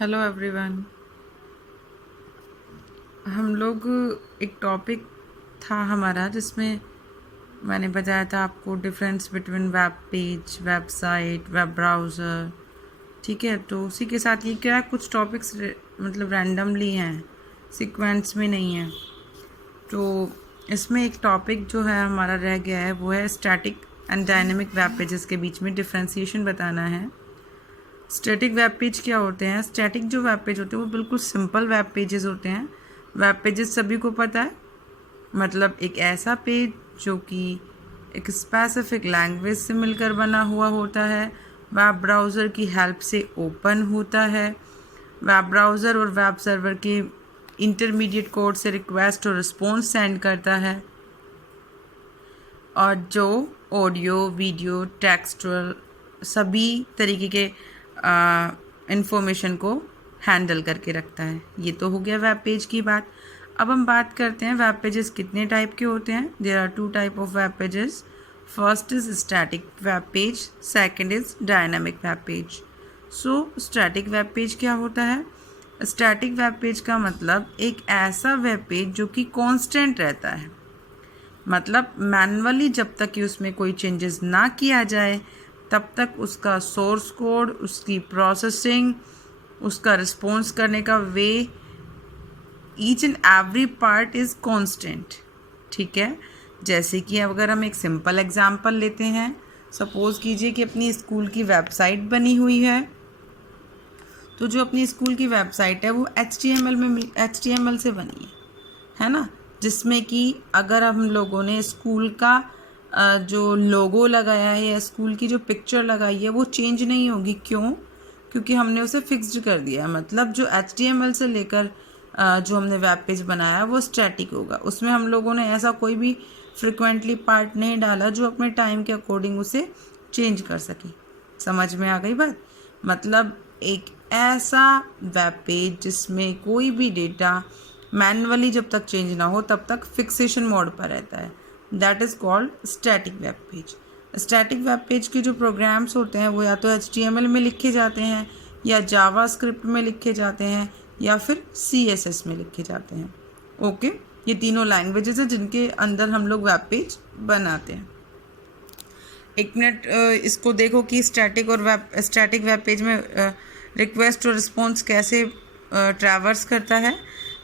Hello everyone. हम लोग एक टॉपिक था हमारा जिसमें मैंने बताया था आपको difference between web page, website, web browser. ठीक है, तो उसी के साथ ये क्या कुछ टॉपिक्स मतलब रैंडमली हैं, सीक्वेंस में नहीं है। तो इसमें एक टॉपिक जो है हमारा रह गया है वो है static and dynamic web pages के बीच में डिफ्रेंसिएशन बताना है। स्टैटिक वेब पेज क्या होते हैं? स्टैटिक जो वेब पेज होते हैं वो बिल्कुल सिंपल वेब पेजेस होते हैं। वेब पेजेस सभी को पता है, मतलब एक ऐसा पेज जो कि एक स्पेसिफिक लैंग्वेज से मिलकर बना हुआ होता है, वेब ब्राउज़र की हेल्प से ओपन होता है, वेब ब्राउज़र और वेब सर्वर के इंटरमीडिएट कोड से रिक्वेस्ट और रिस्पॉन्स सेंड करता है, और जो ऑडियो, वीडियो, टेक्स्चुअल सभी तरीके के इंफॉर्मेशन को हैंडल करके रखता है। ये तो हो गया वेब पेज की बात। अब हम बात करते हैं वेब पेजेस कितने टाइप के होते हैं। There are two type of web pages. First is static web page, second is dynamic web page. So static web page क्या होता है? स्टैटिक वेब पेज का मतलब एक ऐसा वेब पेज जो कि कांस्टेंट रहता है, मतलब मैनुअली जब तक कि उसमें कोई चेंजेस ना किया जाए तब तक उसका सोर्स कोड, उसकी प्रोसेसिंग, उसका रिस्पॉन्स करने का way, each and every part is constant. ठीक है, जैसे कि अगर हम एक सिंपल एग्जांपल लेते हैं, सपोज़ कीजिए कि अपनी स्कूल की वेबसाइट बनी हुई है। तो जो अपनी स्कूल की वेबसाइट है वो HTML से बनी है ना, जिसमें कि अगर हम लोगों ने स्कूल का जो लोगो लगाया है या स्कूल की जो पिक्चर लगाई है वो चेंज नहीं होगी। क्यों? क्योंकि हमने उसे फिक्स्ड कर दिया है। मतलब जो HTML से लेकर जो हमने वेब पेज बनाया वो स्टैटिक होगा। उसमें हम लोगों ने ऐसा कोई भी फ्रिक्वेंटली पार्ट नहीं डाला जो अपने टाइम के अकॉर्डिंग उसे चेंज कर सके। समझ में आ गई बात? मतलब एक ऐसा वेब पेज जिसमें कोई भी डेटा मैनुअली जब तक चेंज ना हो तब तक फिक्सेशन मोड पर रहता है, that is called static web page. Static web page के जो प्रोग्राम्स होते हैं वो या तो HTML में लिखे जाते हैं, या जावास्क्रिप्ट में लिखे जाते हैं, या फिर CSS में लिखे जाते हैं। ओके, ये तीनों लैंग्वेजेस हैं जिनके अंदर हम लोग वेब पेज बनाते हैं। एक मिनट इसको देखो कि स्टैटिक वेब पेज में रिक्वेस्ट और रिस्पॉन्स कैसे ट्रैवर्स करता है।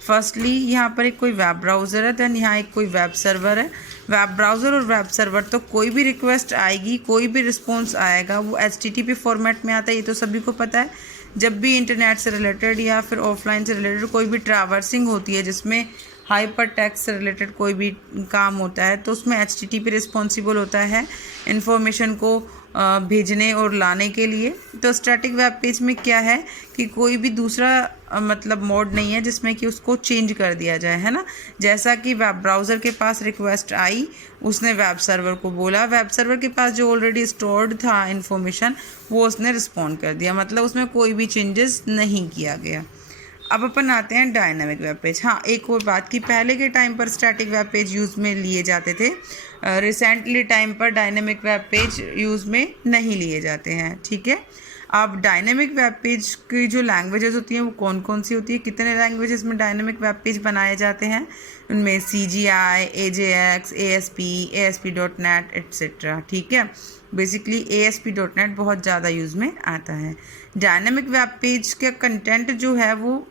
फर्स्टली यहाँ पर एक कोई वेब ब्राउज़र है, देन यहाँ एक कोई वेब सर्वर है। वेब ब्राउज़र और वेब सर्वर तो कोई भी रिक्वेस्ट आएगी, कोई भी रिस्पॉन्स आएगा वो HTTP फॉर्मेट में आता है, ये तो सभी को पता है। जब भी इंटरनेट से रिलेटेड या फिर ऑफलाइन से रिलेटेड कोई भी ट्रैवर्सिंग होती है जिसमें हाइपर टेक्स्ट से रिलेटेड कोई भी काम होता है तो उसमें HTTP रिस्पॉन्सिबल होता है इन्फॉर्मेशन को भेजने और लाने के लिए। तो स्टैटिक वेब पेज में क्या है कि कोई भी दूसरा मतलब मोड नहीं है जिसमें कि उसको चेंज कर दिया जाए, है ना। जैसा कि वेब ब्राउज़र के पास रिक्वेस्ट आई, उसने वेब सर्वर को बोला, वेब सर्वर के पास जो ऑलरेडी स्टोर्ड था इन्फॉर्मेशन वो उसने रिस्पॉन्ड कर दिया, मतलब उसमें कोई भी चेंजेस नहीं किया गया। अब अपन आते हैं डायनामिक वेब पेज। हाँ, एक और बात कि पहले के टाइम पर स्टैटिक वेब पेज यूज़ में लिए जाते थे, रिसेंटली टाइम पर डायनामिक वेब पेज यूज़ में नहीं लिए जाते हैं। ठीक है, अब डायनामिक वेब पेज की जो लैंग्वेजेस होती हैं वो कौन कौन सी होती है, कितने लैंग्वेजेस में डायनामिक वेब पेज बनाए जाते हैं? उनमें CGI, AJAX, ASP.NET एट्सेट्रा। ठीक है, बेसिकली ASP.NET बहुत ज़्यादा यूज़ में आता है। डायनामिक वेब पेज का कंटेंट जो है वो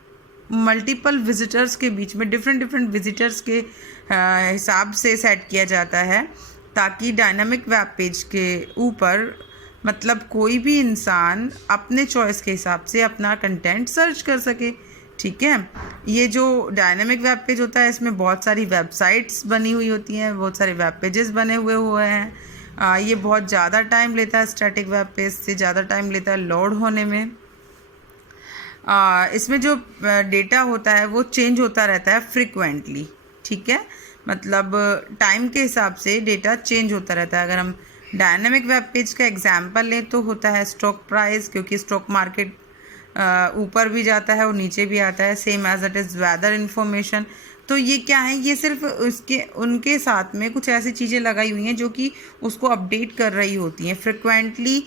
मल्टीपल विजिटर्स के बीच में डिफरेंट विजिटर्स के हिसाब से सेट किया जाता है, ताकि डायनामिक वेब पेज के ऊपर मतलब कोई भी इंसान अपने चॉइस के हिसाब से अपना कंटेंट सर्च कर सके। ठीक है, ये जो डायनामिक वेब पेज होता है इसमें बहुत सारी वेबसाइट्स बनी हुई होती हैं, बहुत सारे वेब पेजेस बने हुए हैं। ये बहुत ज़्यादा टाइम लेता है, स्टैटिक वेब पेज से ज़्यादा टाइम लेता है लोड होने में। इसमें जो डेटा होता है वो चेंज होता रहता है फ्रिक्वेंटली। ठीक है, मतलब टाइम के हिसाब से डेटा चेंज होता रहता है। अगर हम डायनामिक वेब पेज का एग्जांपल लें तो होता है स्टॉक प्राइस, क्योंकि स्टॉक मार्केट ऊपर भी जाता है और नीचे भी आता है। Same as it is weather information, तो ये क्या है, ये सिर्फ उसके उनके साथ में कुछ ऐसी चीज़ें लगाई हुई हैं जो कि उसको अपडेट कर रही होती हैं। फ्रिक्वेंटली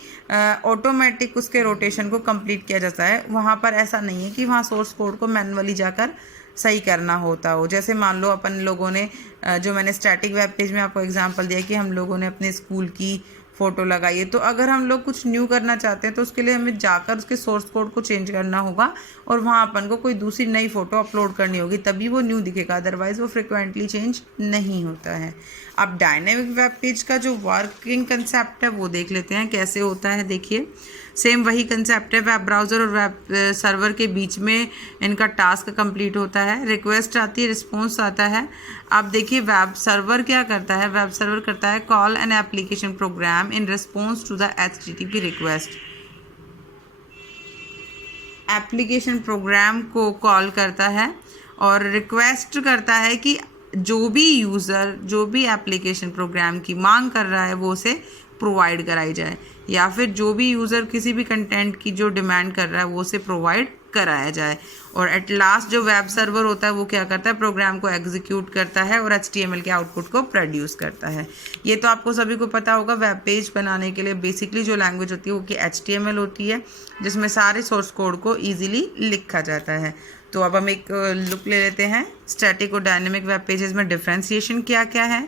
ऑटोमेटिक उसके रोटेशन को कंप्लीट किया जाता है। वहाँ पर ऐसा नहीं है कि वहाँ सोर्स कोड को मैनुअली जाकर सही करना होता हो। जैसे मान लो अपन लोगों ने जो मैंने स्टैटिक वेब पेज में आपको एग्जांपल दिया कि हम लोगों ने अपने स्कूल की फ़ोटो लगाई है, तो अगर हम लोग कुछ न्यू करना चाहते हैं तो उसके लिए हमें जाकर उसके सोर्स कोड को चेंज करना होगा और वहाँ अपन को कोई दूसरी नई फ़ोटो अपलोड करनी होगी, तभी वो न्यू दिखेगा, अदरवाइज़ वो फ्रिक्वेंटली चेंज नहीं होता है। अब डायनेमिक वेब पेज का जो वर्किंग कंसेप्ट है वो देख लेते हैं कैसे होता है। देखिए, सेम वही कंसेप्ट है, वेब ब्राउज़र और वेब सर्वर के बीच में इनका टास्क कंप्लीट होता है। रिक्वेस्ट आती है, रिस्पॉन्स आता है। अब देखिए वेब सर्वर क्या करता है, वेब सर्वर करता है call an application program in response to the HTTP request. Application program को कॉल करता है और रिक्वेस्ट करता है कि जो भी यूज़र जो भी एप्लीकेशन प्रोग्राम की मांग कर रहा है वो उसे प्रोवाइड कराई जाए, या फिर जो भी यूज़र किसी भी कंटेंट की जो डिमांड कर रहा है वो उसे प्रोवाइड कराया जाए। और एट लास्ट जो वेब सर्वर होता है वो क्या करता है, प्रोग्राम को एग्जीक्यूट करता है और HTML के आउटपुट को प्रोड्यूस करता है। ये तो आपको सभी को पता होगा, वेब पेज बनाने के लिए बेसिकली जो लैंग्वेज होती है वो कि HTML होती है, जिसमें सारे सोर्स कोड को ईजिली लिखा जाता है। तो अब हम एक लुक ले लेते हैं स्टैटिक और डायनेमिक वेब पेजेस में डिफ्रेंसिएशन क्या क्या है।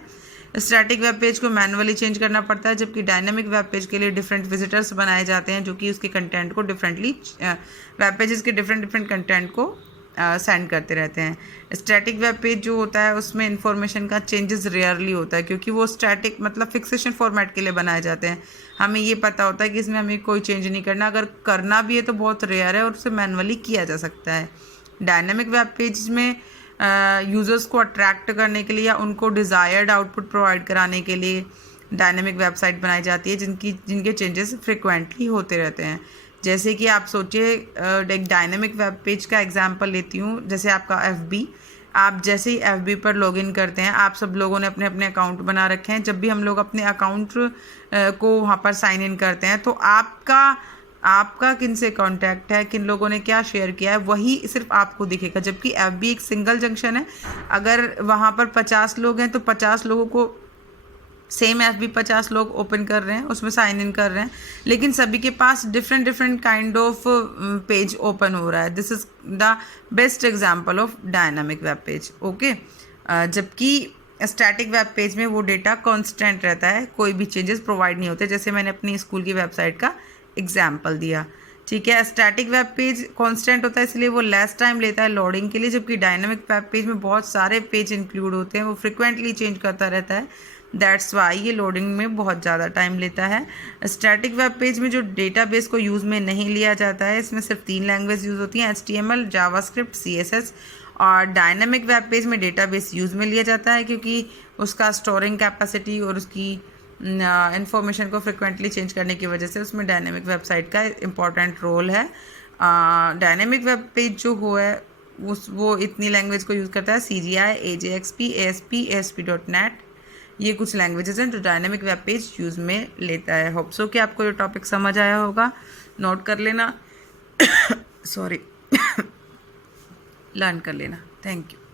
स्टैटिक वेब पेज को मैनुअली चेंज करना पड़ता है, जबकि डायनामिक वेब पेज के लिए डिफरेंट विजिटर्स बनाए जाते हैं जो कि उसके कंटेंट को डिफरेंटली वेब पेजेस के डिफरेंट कंटेंट को सेंड करते रहते हैं। स्टैटिक वेब पेज जो होता है उसमें इंफॉर्मेशन का चेंजेस रेयरली होता है, क्योंकि वो स्टैटिक मतलब फिक्सेशन फॉर्मेट के लिए बनाए जाते हैं। हमें ये पता होता है कि इसमें हमें कोई चेंज नहीं करना, अगर करना भी है तो बहुत रेयर है और उसे मैनुअली किया जा सकता है। डायनामिक वेब पेज में यूज़र्स को अट्रैक्ट करने के लिए या उनको डिज़ायर्ड आउटपुट प्रोवाइड कराने के लिए डायनेमिक वेबसाइट बनाई जाती है जिनके चेंजेस फ्रिक्वेंटली होते रहते हैं। जैसे कि आप सोचिए, एक डायनेमिक वेब पेज का एग्जांपल लेती हूँ, जैसे आपका FB। आप जैसे ही FB पर लॉगिन करते हैं, आप सब लोगों ने अपने अपने अकाउंट बना रखे हैं। जब भी हम लोग अपने अकाउंट को वहाँ पर साइन इन करते हैं तो आपका किन से कांटेक्ट है, किन लोगों ने क्या शेयर किया है, वही सिर्फ आपको दिखेगा। जबकि FB एक सिंगल जंक्शन है, अगर वहाँ पर 50 लोग हैं तो 50 लोगों को सेम FB 50 लोग ओपन कर रहे हैं, उसमें साइन इन कर रहे हैं, लेकिन सभी के पास different kind of page open हो रहा है। This is the best example of dynamic web page. Okay, जबकि स्टैटिक वेब पेज में वो डेटा कॉन्स्टेंट रहता है, कोई भी चेंजेस प्रोवाइड नहीं होते, जैसे मैंने अपनी स्कूल की वेबसाइट का एग्जाम्पल दिया। ठीक है, स्टैटिक वेब पेज कांस्टेंट होता है इसलिए वो लेस टाइम लेता है लोडिंग के लिए, जबकि डायनामिक वेब पेज में बहुत सारे पेज इंक्लूड होते हैं, वो फ्रिक्वेंटली चेंज करता रहता है। दैट्स वाई ये लोडिंग में बहुत ज़्यादा टाइम लेता है। स्टैटिक वेब पेज में जो डेटाबेस को यूज़ में नहीं लिया जाता है, इसमें सिर्फ 3 लैंग्वेज यूज़ होती हैं, HTML, जावास्क्रिप्ट, CSS। और डायनामिक वेब पेज में डेटाबेस यूज़ में लिया जाता है क्योंकि उसका स्टोरिंग कैपेसिटी और उसकी इंफॉर्मेशन को फ्रिक्वेंटली चेंज करने की वजह से उसमें डायनेमिक वेबसाइट का इम्पॉर्टेंट रोल है। डायनेमिक वेब पेज जो है वो इतनी लैंग्वेज को यूज़ करता है, CGI, AJAXP, ASP, ASP.NET। ये कुछ लैंग्वेजेस हैं जो डायनेमिक वेब पेज यूज़ में लेता है। होप सो कि आपको ये टॉपिक समझ आया होगा, नोट कर लेना सॉरी लर्न कर लेना। Thank you.